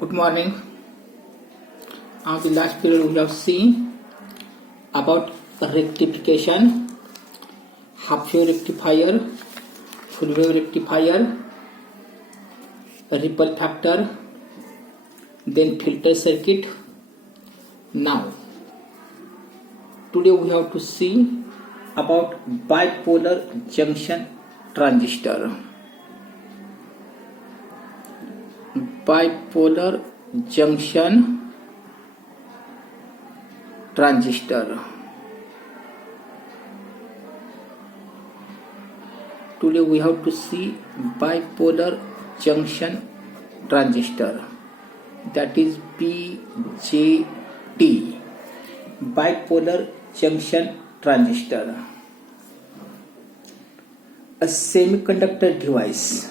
Good morning. On the last period we have seen about rectification, half wave rectifier, full wave rectifier, ripple factor, then filter circuit. Now today we have to see about bipolar junction transistor. Bipolar junction transistor. Today we have to see bipolar junction transistor, that is BJT, bipolar junction transistor. A semiconductor device.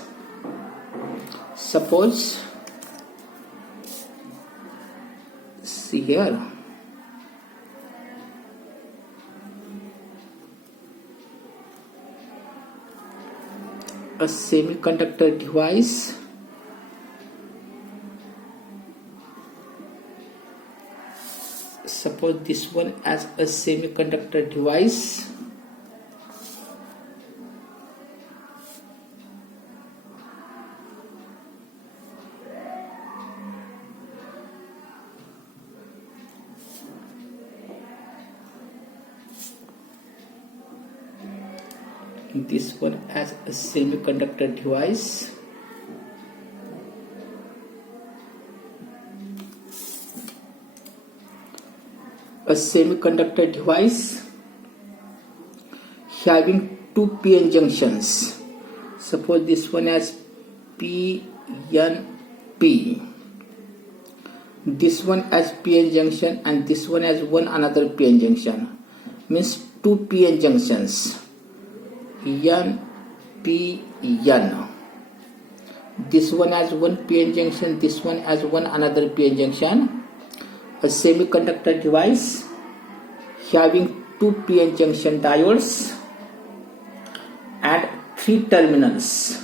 Suppose, see here, a semiconductor device suppose this one as a semiconductor device. This one as a semiconductor device. A semiconductor device having two PN junctions. Suppose this one as PNP. This one as PN junction and this one as one another PN junction. Means two PN junctions. N, P, N. This one has one PN junction, this one has one another PN junction. A semiconductor device having two PN junction diodes and three terminals.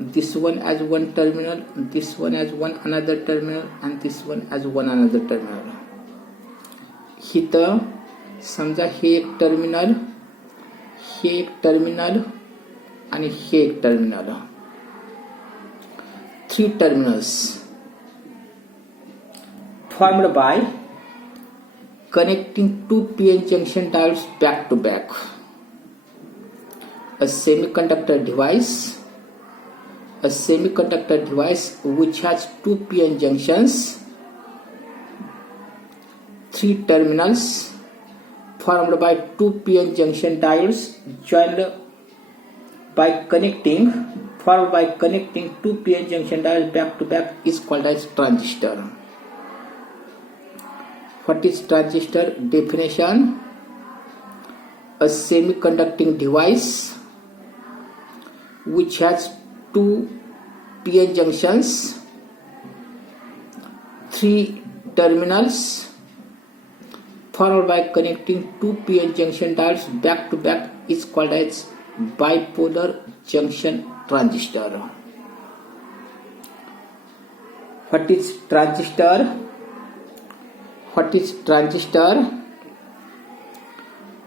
This one has one terminal, this one has one another terminal, and this one has one another terminal. Here समजा हे एक terminal, हे एक terminal आणि हे एक terminal. Three terminals formed by connecting two PN junction diodes back to back. A semiconductor device which has two PN junctions, three terminals formed by two PN junction diodes formed by connecting two PN junction diodes back to back is called as transistor. What is transistor? Definition: a semiconducting device which has two PN junctions, three terminals formed by connecting two PN junction diodes back to back is called as bipolar junction transistor. What is transistor? What is transistor?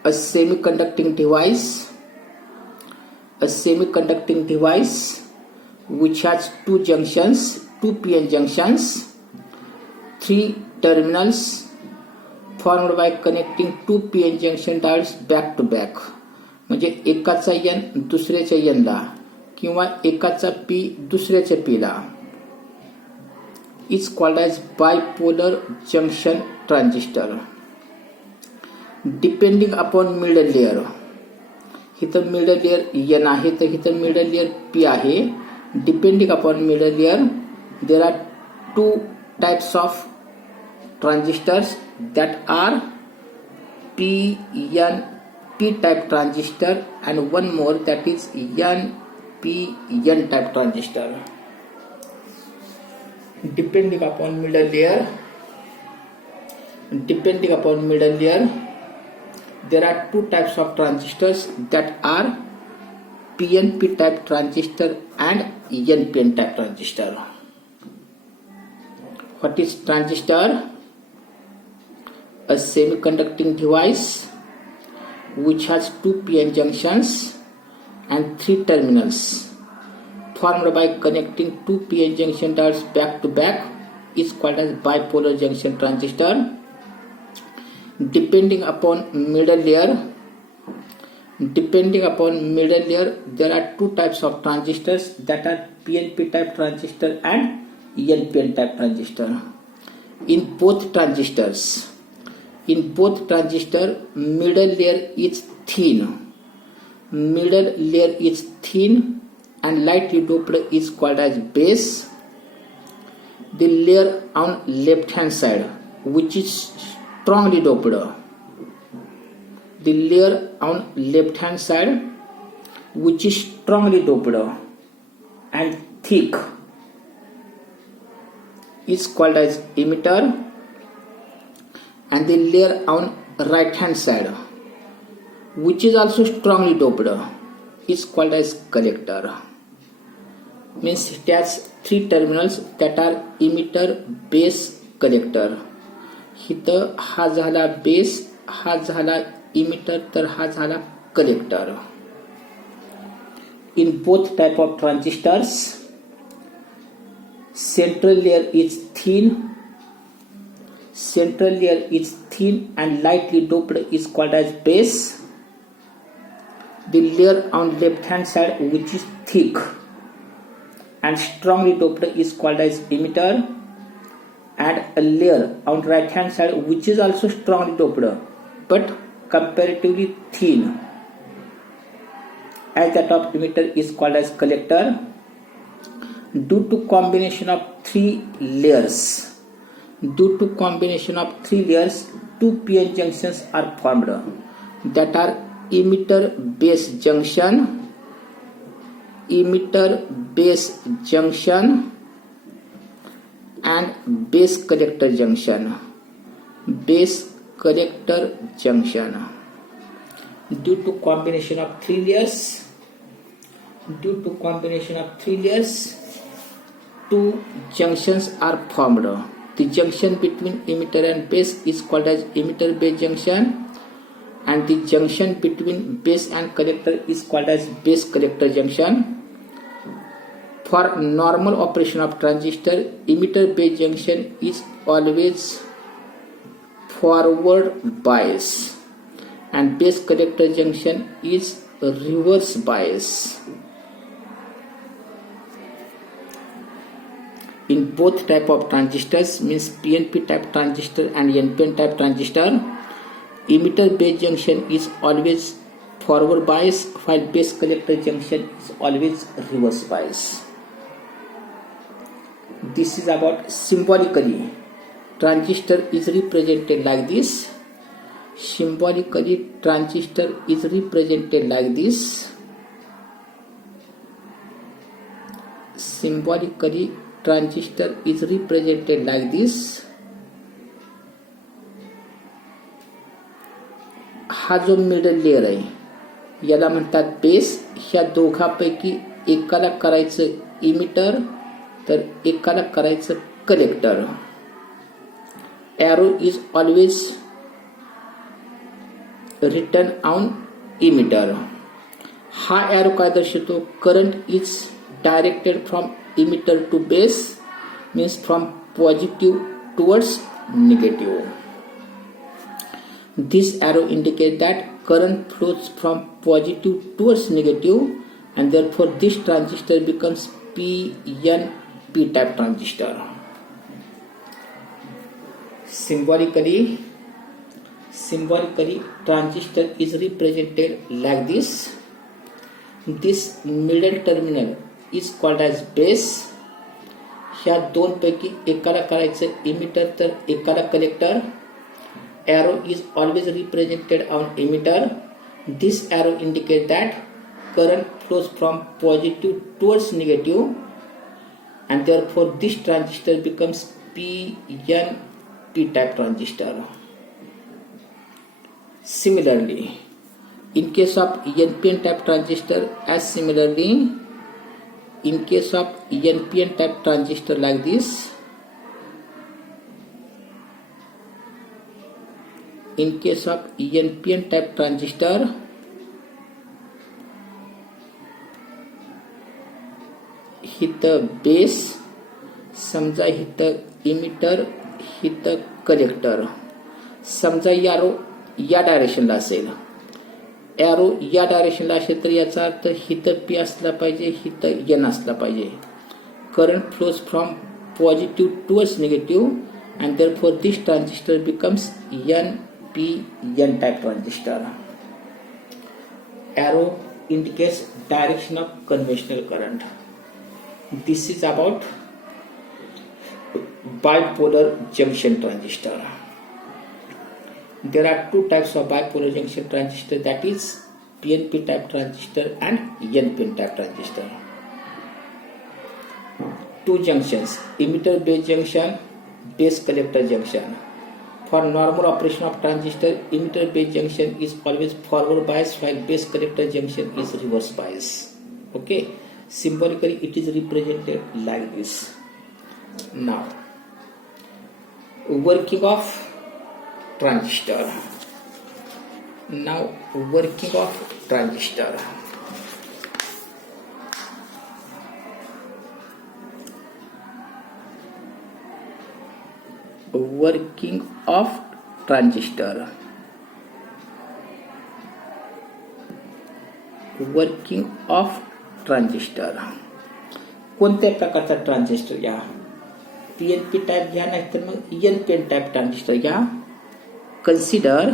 A semiconducting device which has two junctions, two PN junctions, three terminals formed by connecting two PN junction diodes back to back. म्हणजे एकाचा N दुसऱ्याच्या N ला किंवा एकाचा P दुसऱ्याच्या P La is called as bipolar junction transistor. Depending upon middle layer, इथं middle layer N आहे तर इथं middle layer P आहे. Depending upon middle layer, there are two types of transistors that are P type transistor and one more that is NPN type transistor. Depending upon middle layer, there are two types of transistors that are PNP type transistor and NPN type transistor. What is transistor? A semiconducting device which has two p-n junctions and three terminals formed by connecting two p-n junction diodes back to back is called as bipolar junction transistor. Depending upon middle layer, there are two types of transistors, that are PNP type transistor and NPN type transistor. In both transistors, middle layer is thin. And lightly doped is called as base. The layer on left hand side, which is strongly doped, and thick, is called as emitter, and the layer on right hand side, which is also strongly doped, is called as collector. Means it has three terminals, that are emitter, base, collector. इथं हा झाला base, हा झाला emitter, तर हा झाला collector. In both type of transistors, central layer is thin and lightly doped is called as base. The layer on left hand side, which is thick and strongly doped, is called as emitter, and a layer on right hand side, which is also strongly doped but comparatively thin as that of emitter, is called as collector. Due to combination of three layers, two p-n junctions are formed, that are emitter base junction and base collector junction. Due to combination of three layers, two junctions are formed. The junction between emitter and base is called as emitter base junction, and the junction between base and collector is called as base collector junction. For normal operation of transistor, emitter base junction is always forward bias and base collector junction is reverse bias. In both type of transistors, means PNP type transistor and NPN type transistor, emitter base junction is always forward bias while base collector junction is always reverse bias. This is about symbolically. Transistor is represented like this. Transistor is represented like this. हा जो middle layer आहे याला म्हणतात base. ह्या दोघांपैकी एकाला करायचं emitter तर एकाला करायचं collector. arrow is always written on emitter. हा arrow काय दर्शवतो? current is directed from emitter to base, means from positive towards negative. This arrow indicates that current flows from positive towards negative, and therefore this transistor becomes PNP type transistor. Symbolically, transistor is represented like this. This middle terminal is called as base. ह्या दोन पैकी एकाला करायचं emitter तर एकाला collector. Arrow is always represented on emitter. This arrow indicates that current flows from positive towards negative, and therefore this transistor becomes PNP type transistor. Similarly, in case of NPN type transistor, as similarly in case of NPN type transistor like this, in case of NPN type transistor, इथं base, समजा इथं emitter, इथं collector. समजा arrow या डायरेक्शनला असेल, arrow या डायरेक्शनला असेल तर याचा अर्थ इथं पी असला पाहिजे, इथं एन असला पाहिजे. Current flows from positive towards negative and therefore this transistor becomes NPN type transistor. Arrow indicates direction of conventional current. This is about bipolar junction transistor. There are two types of bipolar junction transistor, that is PNP type transistor and NPN type transistor. Two junctions, emitter base junction, base collector junction. For normal operation of transistor, emitter base junction is always forward bias while base collector junction is reverse bias. Okay, symbolically it is represented like this. Now, working of transistor. Now, working of transistor. Working of transistor. Working of transistor. कोणत्या प्रकारचा transistor घ्या, PNP type घ्या नाहीतर मग NPN type transistor घ्या. Consider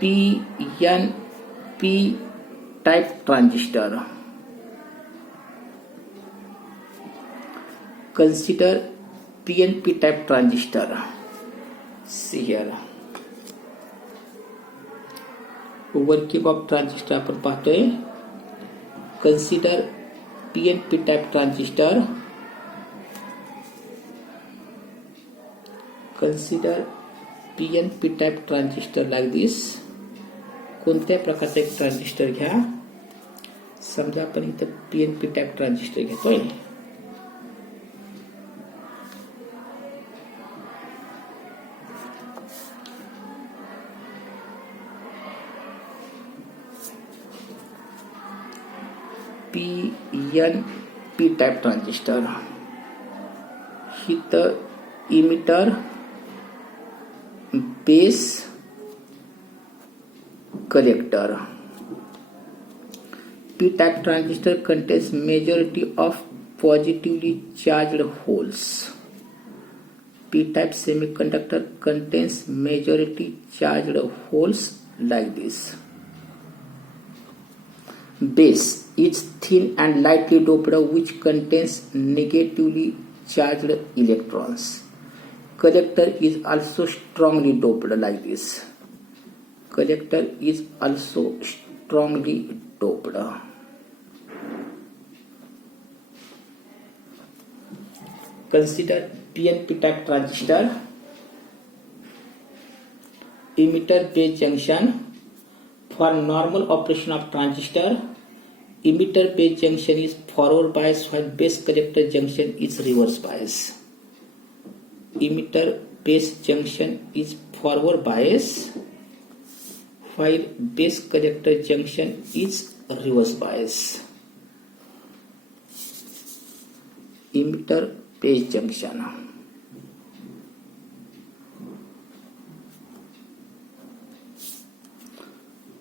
PNP type transistor. Consider PNP type transistor. See here. Working of transistor आपण पाहतोय. Consider PNP type transistor. Consider PNP type transistor like this. कोणत्या प्रकारचा एक ट्रान्झिस्टर घ्या. समजा आपण इथं PNP टाइप ट्रान्झिस्टर घेतोय. PNP type transistor. इथं emitter, base, collector. P type transistor contains majority of positively charged holes. P type semiconductor contains majority charged holes like this. Base is thin and lightly doped which contains negatively charged electrons. Collector is also strongly doped like this. Collector is also strongly doped. Consider PNP type transistor. Emitter base junction. For normal operation of transistor, emitter base junction is forward bias while base collector junction is reverse bias. Emitter base junction is forward bias while base collector junction is reverse bias. Emitter base junction.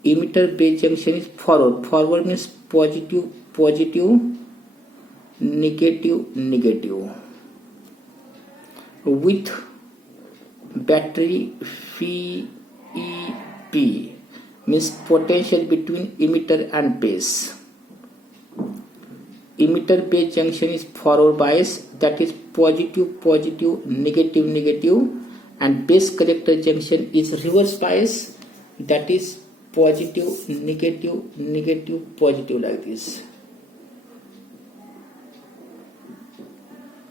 Emitter base junction is forward. Forward means positive, positive, negative, negative. With battery VEP means potential between emitter and base. Emitter base junction is forward bias, that is positive, positive, negative, negative, and base collector junction is reverse bias, that is positive, negative, negative, positive like this.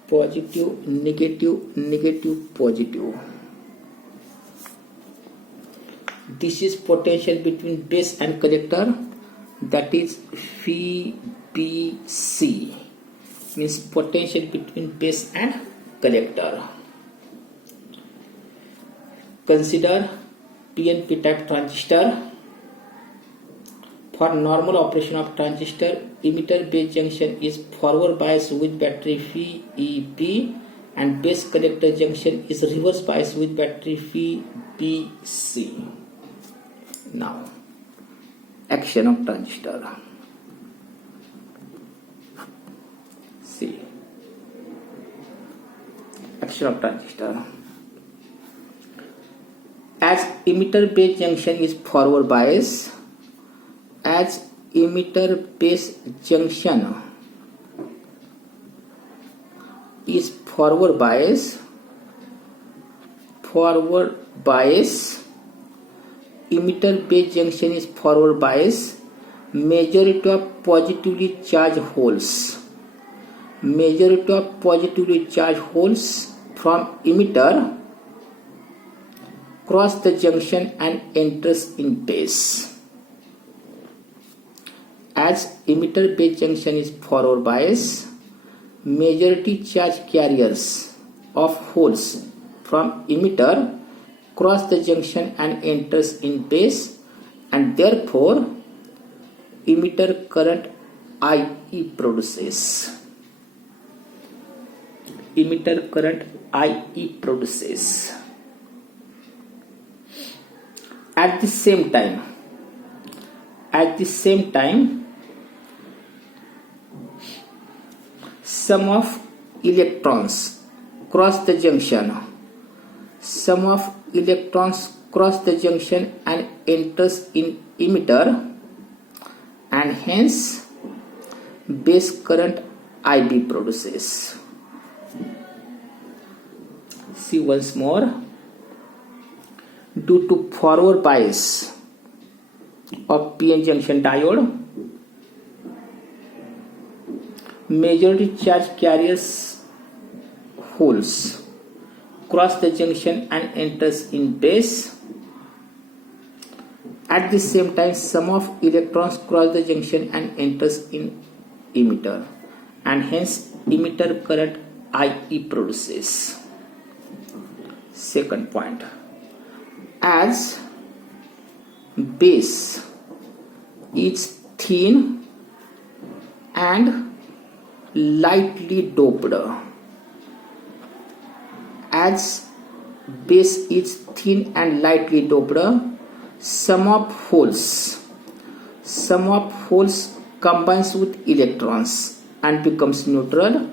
Positive, negative, negative, positive. This is potential between base and collector. that is phi BC, means potential between base and collector. Consider PNP type transistor. For normal operation of transistor, emitter base junction is forward bias with battery phi EP and base collector junction is reverse bias with battery phi BC. Now, action of transistor. See, action of transistor. As emitter base junction is forward bias, as emitter base junction is forward bias, emitter base junction is forward bias, majority of positively charged holes from emitter cross the junction and enters in base. As emitter base junction is forward bias, majority charge carriers of holes from emitter cross the junction and enters in base, and therefore emitter current IE produces. Emitter current IE produces. At the same time, sum of electrons cross the junction. And enters in emitter, and hence base current IB produces. See once more. Due to forward bias of PN junction diode, majority charge carriers holes cross the junction and enters in base. At the same time, sum of electrons cross the junction and enters in emitter, and hence emitter current IE produces. Second point. As base is thin and lightly doped, sum of holes combines with electrons and becomes neutral.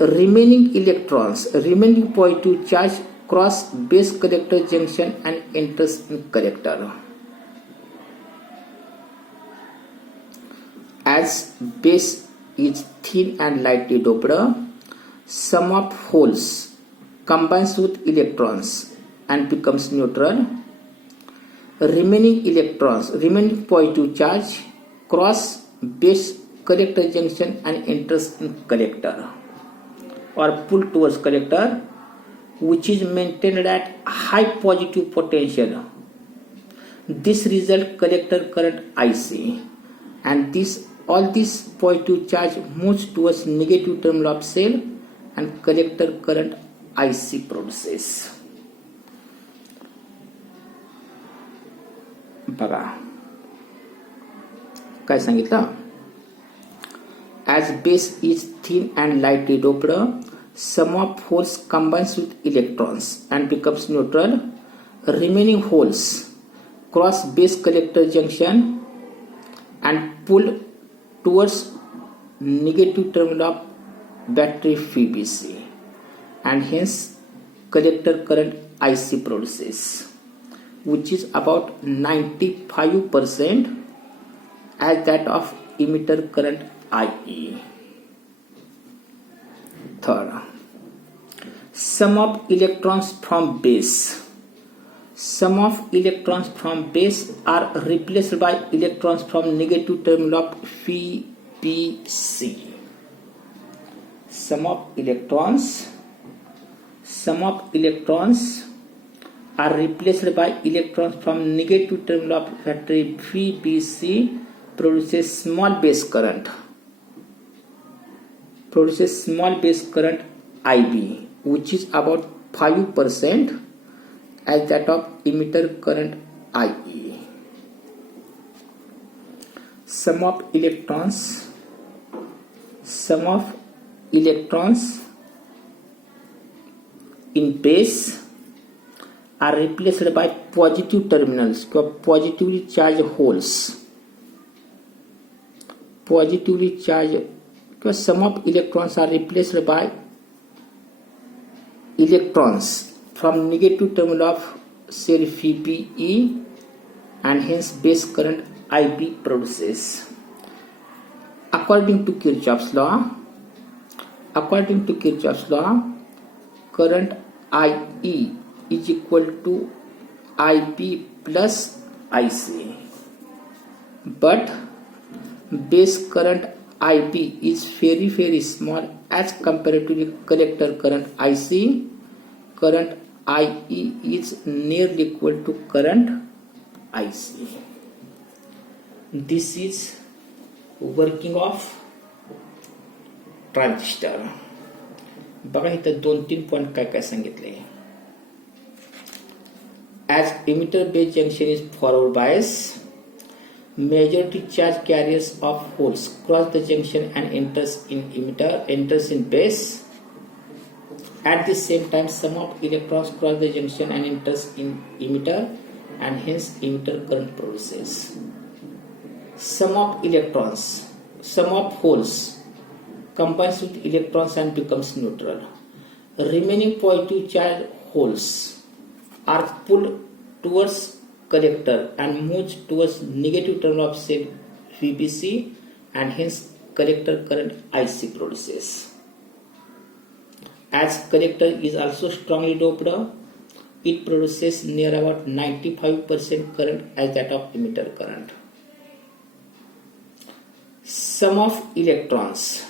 Remaining positive charge cross base collector junction and enters in collector. As base is thin and lightly doped, sum of holes combines with electrons and becomes neutral. Remaining positive charge cross base collector junction and enters in collector or pull towards collector, which is maintained at high positive potential. This result collector current IC, and all this positive charge moves towards negative terminal of cell, and collector current IC produces. बघा काय सांगितलं. As base is thin and lightly doped, sum of holes combines with electrons and becomes neutral. Remaining holes cross base collector junction and pull towards negative terminal of battery phi BC, and hence collector current IC produces, which is about 95% as that of emitter current IE. Third, sum of electrons from base are replaced by electrons from negative terminal of phi BC. Sum of electrons are replaced by electrons from negative terminal of battery phi BC produces small base current IB, which is about 5% as that of emitter current IE. Sum of electrons in base are replaced by positive terminals, positively charged holes. Sum of electrons are replaced by electrons from negative terminal of cell VBE, and hence base current IB produces. According to Kirchhoff's law, current IE is equal to IB plus IC. But base current IB is very, very small as compared to the collector current IC. Current IE is nearly equal to current IC. This is working of transistor. बघा इथं 2-3 point काय सांगितले. As emitter base junction is forward bias, majority charge carriers of holes cross the junction and enters in base. At the same time, some of electrons cross the junction and enters in emitter, and hence emitter current produces. Some of holes combines with electrons and becomes neutral. Remaining positive charge holes are pulled towards collector and moves towards negative terminal of cell VBC, and hence collector current IC produces. As collector is also strongly doped, it produces near about 95% current as that of emitter current. Some of electrons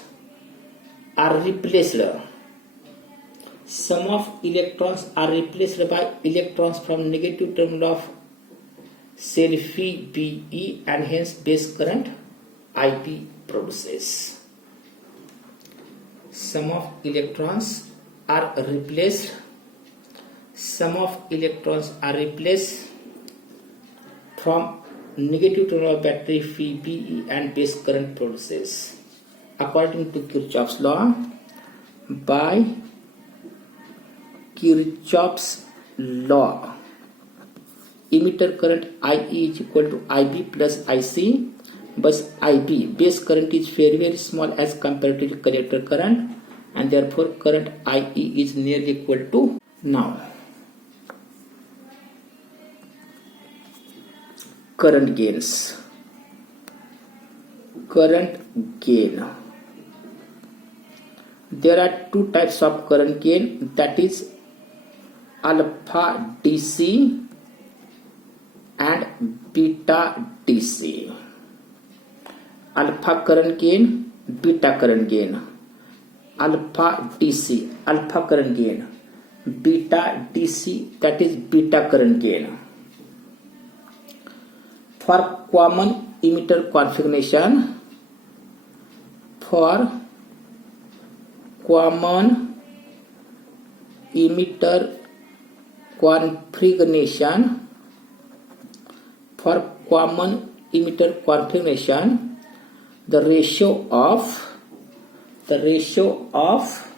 are replaced by electrons from negative terminal of cell VBE, and hence base current IB produces. Some of electrons are replaced from negative terminal of battery VBE, and base current produces. According to Kirchhoff's law, by Kirchhoff's law, emitter current IE is equal to IB plus IC, but IB base current is very, very small as compared to the collector current, and therefore current IE is nearly equal to. Now current gain. There are two types of current gain, that is alpha DC and beta DC. Alpha current gain, beta current gain. Alpha DC, alpha current gain. Beta DC, that is beta current gain. For common emitter configuration, for common emitter configuration, the ratio of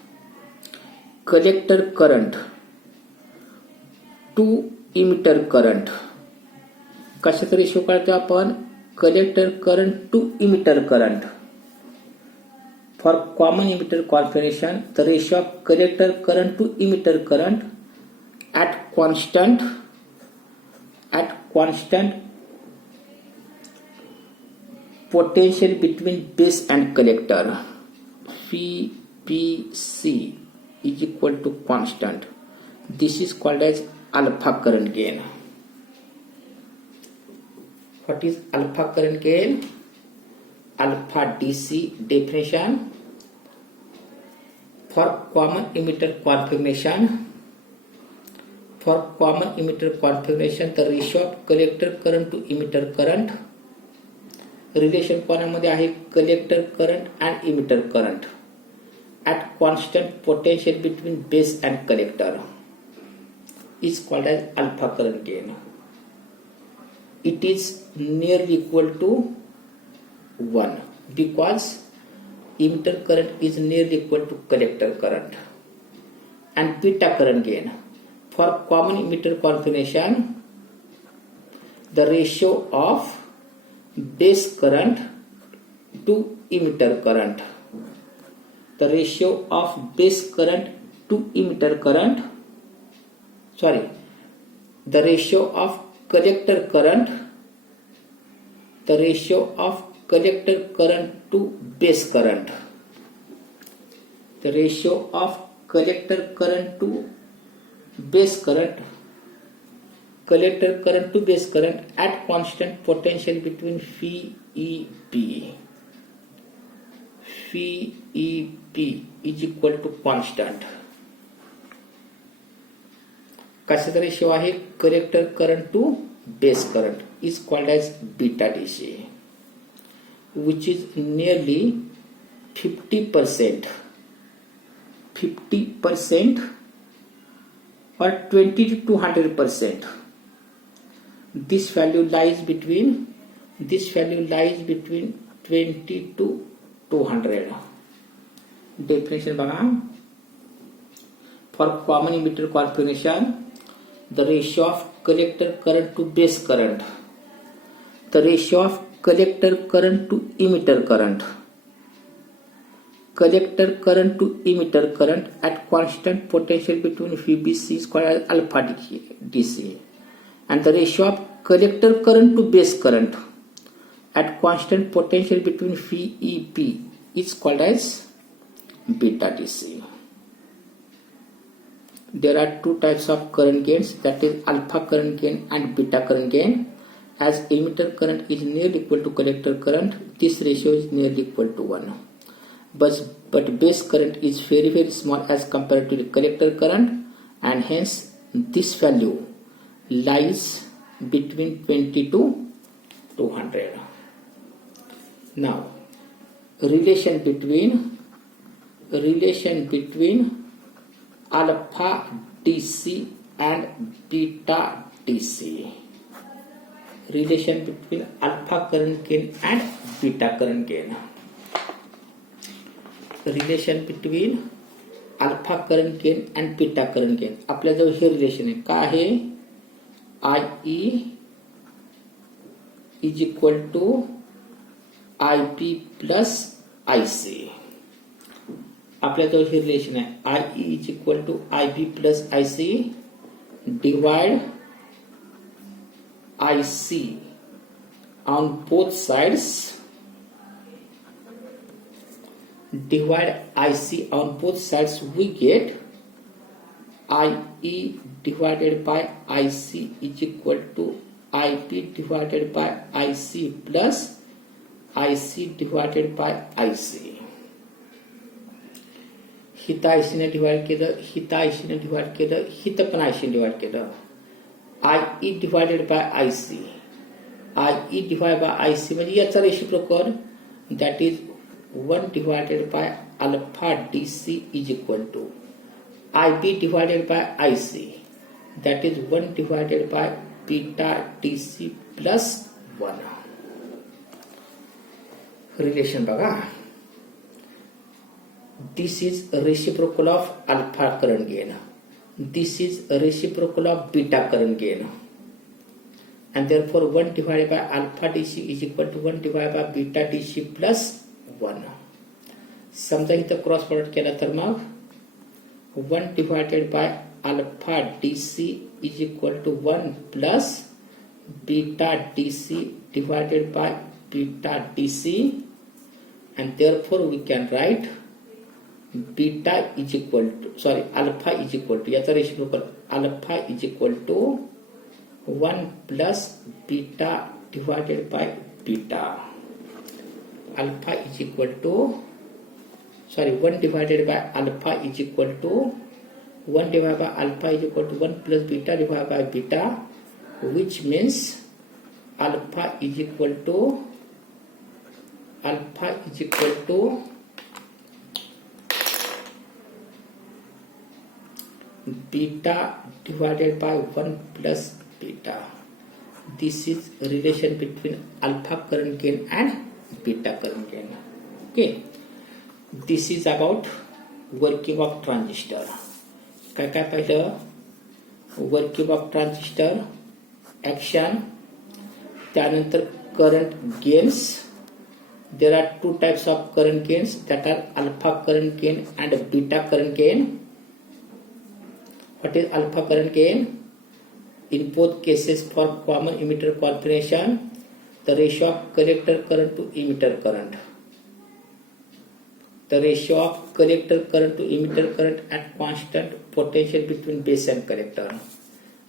collector current to emitter current. कशाचा ratio काढतो आपण? Collector current to emitter current. For common emitter configuration, the ratio of collector current to emitter current at constant potential between base and collector, VBC, is equal to constant. This is called as alpha current gain. What is alpha current gain? Alpha DC definition. For common emitter configuration, the ratio of collector current to emitter current relation कोणामध्ये आहे, collector current and emitter current at constant potential between base and collector is called as alpha current gain. It is nearly equal to 1 because emitter current is nearly equal to collector current. And beta current gain, for common emitter configuration, the ratio of base current to emitter current, the ratio of base current to emitter current, the ratio of collector current, the ratio of collector current to base current, the ratio of collector current to base current, collector current to base current at constant potential between phi EP is equal to constant. कशाचा ratio आहे, collector current to base current is called as beta DC, which is nearly 50% or 20 to 100%. This value lies between 20 to 200. Definition बघा, for common emitter configuration, the ratio of collector current to base current, the ratio of collector current to emitter current, collector current to emitter current at constant potential between VBC is called as alpha DC, and the ratio of collector current to base current at constant potential between phi EP is called as beta DC. There are two types of current gains, that is alpha current gain and beta current gain. As emitter current is nearly equal to collector current, this ratio is nearly equal to 1. But base current is very very small as compared to the collector current, and hence this value lies between 20 to 200. Now, relation between alpha DC and beta DC. Relation between alpha current gain and beta current gain. Relation between alpha current gain and beta current gain. आपल्याजवळ हे relation आहे, काय आहे, IE is equal to IB plus IC. आपल्याजवळ हे relation आहे, IE is equal to IB plus IC divide IC on both sides, divide IC on both sides, we get IE divided by IC is equal to IB divided by IC plus IC divided by IC. हित IC ने divide केलं, हित IC ने divide केलं, हित पण IC ने divide केलं. IE divided by IC, IE divided by IC म्हणजे याचा reciprocal, that is 1 divided by alpha DC is equal to IB divided by IC, that is 1 divided by beta DC plus 1. Relation बघा, this is a reciprocal of alpha current gain, this is a reciprocal of beta current gain, and therefore 1 divided by alpha DC is equal to 1 divided by beta DC plus 1. समजा इथं cross product केला तर मग 1 divided by alpha DC is equal to 1 plus beta DC divided by beta DC, and therefore we can write beta is equal to, alpha is equal to, याचा reciprocal alpha is equal to 1 plus beta divided by beta. Alpha is equal to, 1 divided by alpha is equal to 1 divided by alpha is equal to 1 plus beta divided by beta, which means alpha is equal to alpha is equal to beta divided by 1 plus beta. This is relation between alpha current gain and beta current gain. Okay, this is about working of transistor. काय काय पाहिलं? Working of transistor, action, त्यानंतर current gains. There are two types of current gains, that are alpha current gain and beta current gain. What is alpha current gain? In both cases, for common emitter configuration, the ratio of collector current to emitter current. The ratio of collector current to emitter current at constant potential between base and collector.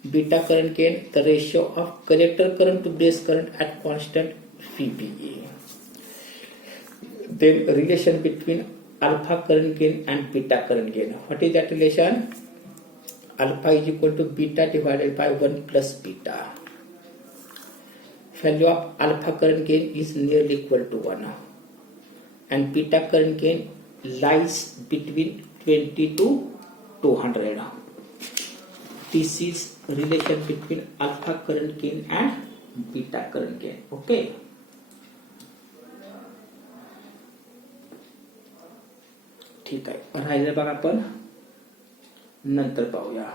Beta current gain, the ratio of collector current to base current at constant VBA. Then relation between alpha current gain and beta current gain. What is that relation? Alpha is equal to beta divided by 1 plus beta. Value of alpha current gain is nearly equal to 1. And beta current gain lies between 20 to 200. This is relation between alpha current gain and beta current gain. Okay. ठीक आहे, राहिलं बघा आपण नंतर पाहूया.